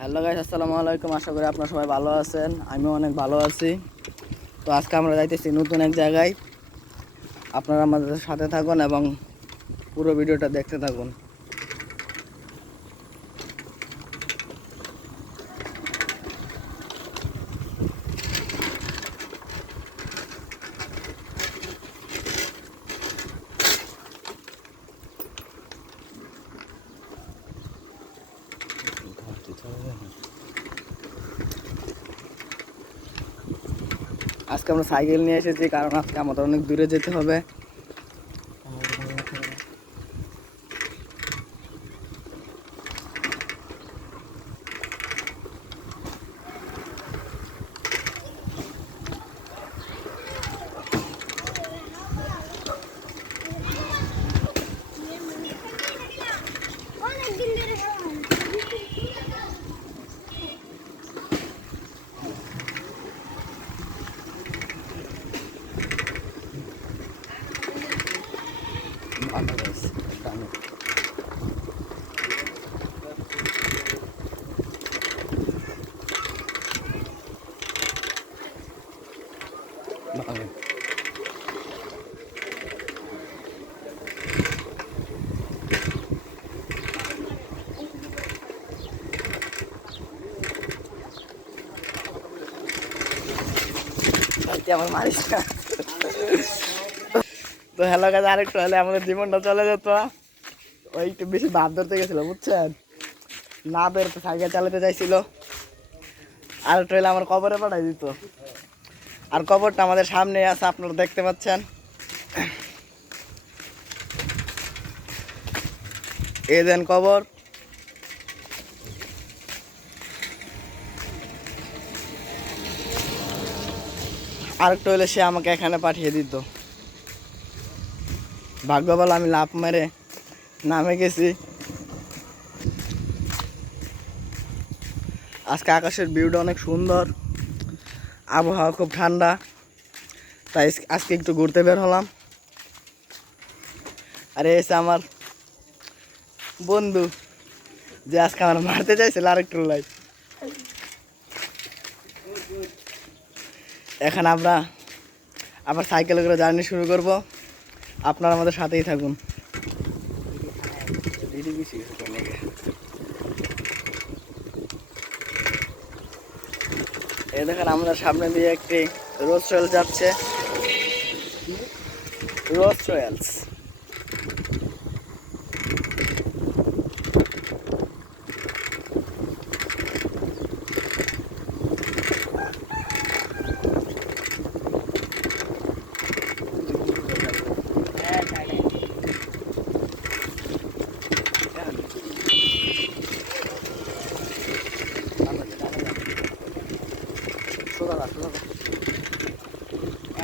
Hello guys, আসসালামু আলাইকুম। আশা করি আপনারা সবাই ভালো আছেন। আমিও অনেক ভালো আছি। তো আজকে আমরা যাইতেছি নতুন এক জায়গায়। আপনারা আমাদের সাথে থাকুন এবং পুরো ভিডিওটা দেখতে থাকুন। আজকে আমরা সাইকেল নিয়ে এসেছি, কারণ আজকে আমাদের অনেক দূরে যেতে হবে। আমার মারিস না। তো হ্যালো গাইস, আরেকটু হলে আমাদের জীবনটা চলে যেত। ওই একটু বেশি ভাব ধরতে গেছিল, বুঝছেন? না বেরোতে সাইকেল চালাতে চাইছিল। আর একটু হলে আমার কবরে পাঠাই দিত। আর কবরটা আমাদের সামনে আছে, আপনারা দেখতে পাচ্ছেন। এই দেন কবর। আরেকটু হলে সে আমাকে এখানে পাঠিয়ে দিত। ভাগ্য ভালো আমি লাফ মেরে নামে গেছি। আজকে আকাশের ভিউটা অনেক সুন্দর, আবহাওয়া খুব ঠান্ডা, তাই আজকে একটু ঘুরতে বের হলাম। আর এসে আমার বন্ধু, যে আজকে আমার মারতে চাইছিল আরেকটু লাইট। এখন আমরা আবার সাইকেলে করে জার্নি শুরু করব। আপনারা আমাদের সাথেই থাকুন। এই দেখেন, আমাদের সামনে দিয়ে একটি রোলস রয়েলস যাচ্ছে। Rolle's Royals.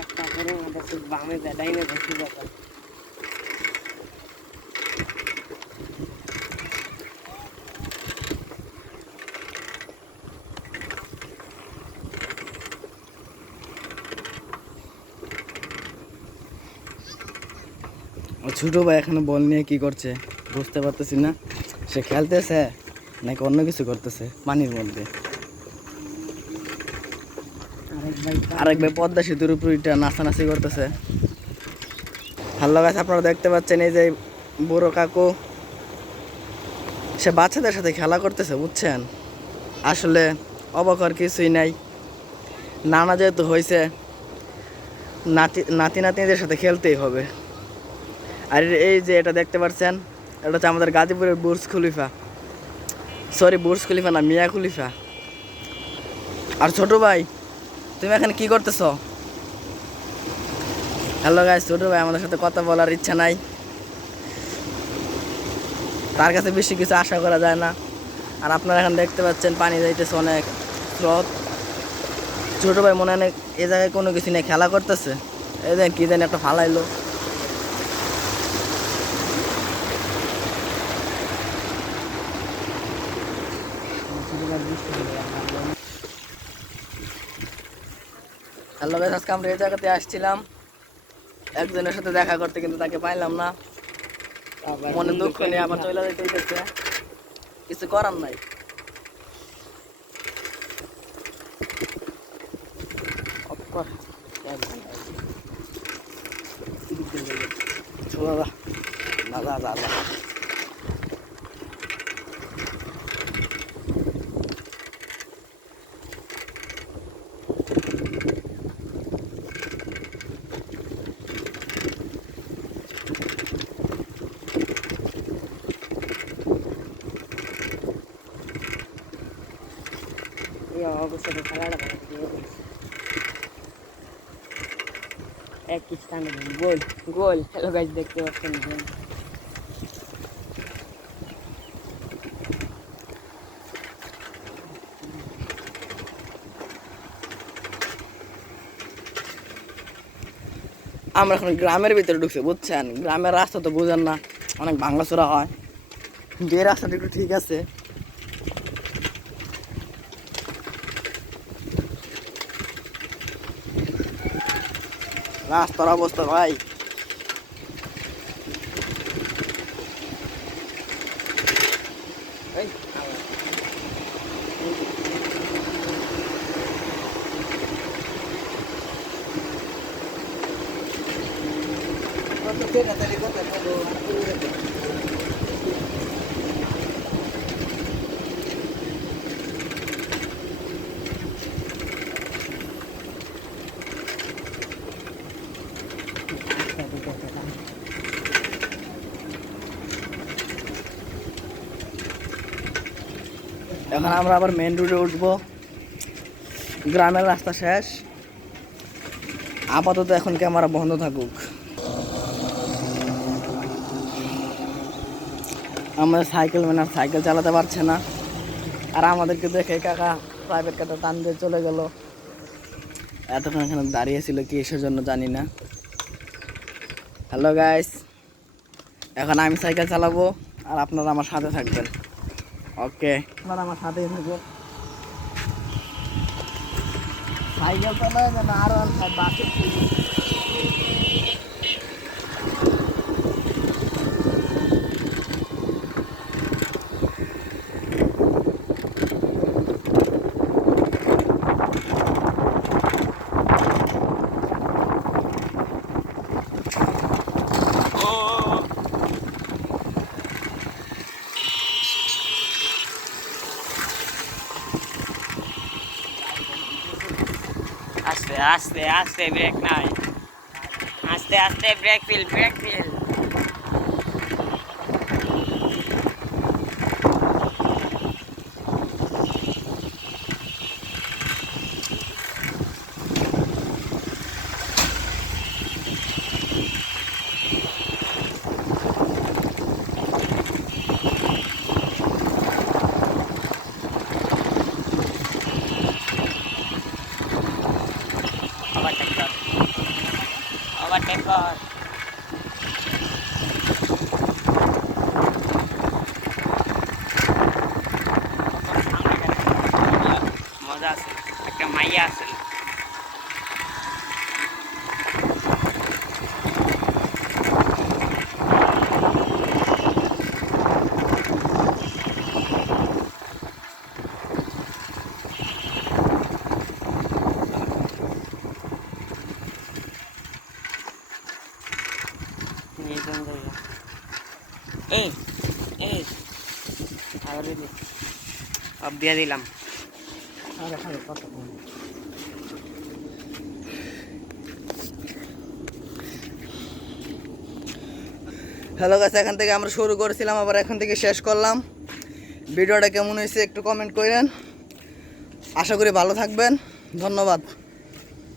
একটা করে বামে দেয় না, বেশি কথা। ছোট ভাই এখানে বল নিয়ে কি করছে বুঝতে পারতেছি না। সে খেলতেছে নাকি অন্য কিছু করতেছে পানির মধ্যে। আরেক ভাই পদ্মা সেতুর উপর এটা নাচানাচি করতেছে। ভালো গাছ, আপনারা দেখতে পাচ্ছেন এই যে বুড়ো কাকু, সে বাচ্চাদের সাথে খেলা করতেছে, বুঝছেন? আসলে অবাক কিছুই নাই। নানা যেহেতু হয়েছে, নাতি নাতনিদের সাথে খেলতেই হবে। আর এই যে এটা দেখতে পাচ্ছেন, এটা হচ্ছে আমাদের গাজীপুরের Burj Khalifa. Sorry, Burj Khalifa না, মিয়া খলিফা। আর ছোট ভাই, তুমি এখানে কি করতেছ? হ্যালো গাইস, ছোট ভাই আমাদের সাথে কথা বলার ইচ্ছা নাই। তার কাছে বেশি কিছু আশা করা যায় না। আর আপনারা এখন দেখতে পাচ্ছেন পানি যাইতেছে অনেক স্রোত। ছোট ভাই মনে হয় এ জায়গায় কোনো কিছু নিয়ে খেলা করতেছে। এই দেন কি জানি একটা ফালাইলো। হ্যালো গাইস, আজকে আমরা এই জায়গাতে আসছিলাম একজনের সাথে দেখা করতে, কিন্তু তাকে পাইলাম না। মনে দুঃখ নিয়ে আবার চলে যেতে হইতেছে, কিছু করার নাই। চলো না যা যা যা অবশ্যই খেলাটা এক স্থানে গোল গোল হ্যালো গাইস দেখতে পাচ্ছেন আমরা এখন গ্রামের ভিতরে ঢুকছি বুঝছেন, গ্রামের রাস্তা তো বুঝেন না, অনেক ভাঙাচোরা হয়, যে রাস্তাটা একটু ঠিক আছে। রাস্তার অবস্থা ভাই এখন আমরা আবার মেন রোডে উঠবো, গ্রামের রাস্তা শেষ। আপাতত এখন ক্যামেরা বন্ধ থাকুক। আমাদের সাইকেল ম্যান আর সাইকেল চালাতে পারছে না, আর আমাদেরকে দেখে কাকা প্রাইভেট কারটা টান দিয়ে চলে গেল। এতক্ষণ এখানে দাঁড়িয়েছিল কি এসের জন্য জানি না। হ্যালো গাইস, এখন আমি সাইকেল চালাবো আর আপনারা আমার সাথে থাকবেন। ওকে, আপনারা আমার সাথেই থাকবেন। সাইকেল চালায় যেন আরো বাসে আস্তে আস্তে আস্তে ব্রেক নাই আস্তে আস্তে ব্রেক ফিল overtake কর মজা আছে, একটা মাইয়া আছে। এই এই अब দিয়ে দিলাম। হ্যালো গাইস, এখান থেকে আমরা শুরু করেছিলাম, আবার এখান থেকে শেষ করলাম। ভিডিওটা কেমন হয়েছে একটু কমেন্ট করেন। আশা করি ভালো থাকবেন। ধন্যবাদ।